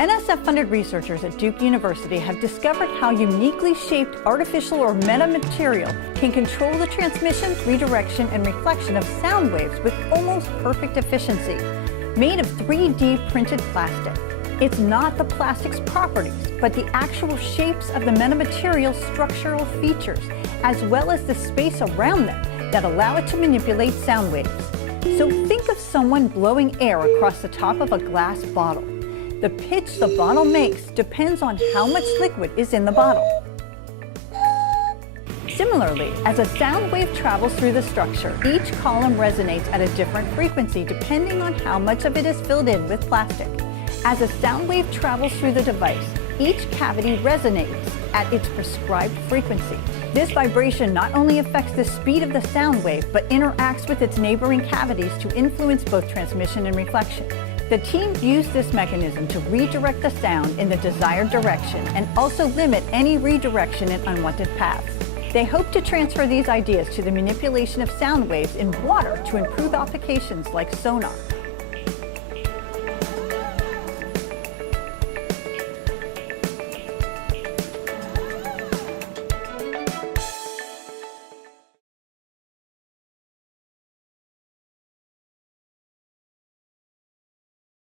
NSF-funded researchers at Duke University have discovered how uniquely shaped artificial or metamaterial can control the transmission, redirection, and reflection of sound waves with almost perfect efficiency. Made of 3D printed plastic, it's not the plastic's properties, but the actual shapes of the metamaterial's structural features, as well as the space around them, that allow it to manipulate sound waves. So think of someone blowing air across the top of a glass bottle. The pitch the bottle makes depends on how much liquid is in the bottle. Similarly, as a sound wave travels through the structure, each column resonates at a different frequency depending on how much of it is filled in with plastic. As a sound wave travels through the device, each cavity resonates at its prescribed frequency. This vibration not only affects the speed of the sound wave, but interacts with its neighboring cavities to influence both transmission and reflection. The team used this mechanism to redirect the sound in the desired direction and also limit any redirection in unwanted paths. They hope to transfer these ideas to the manipulation of sound waves in water to improve applications like sonar.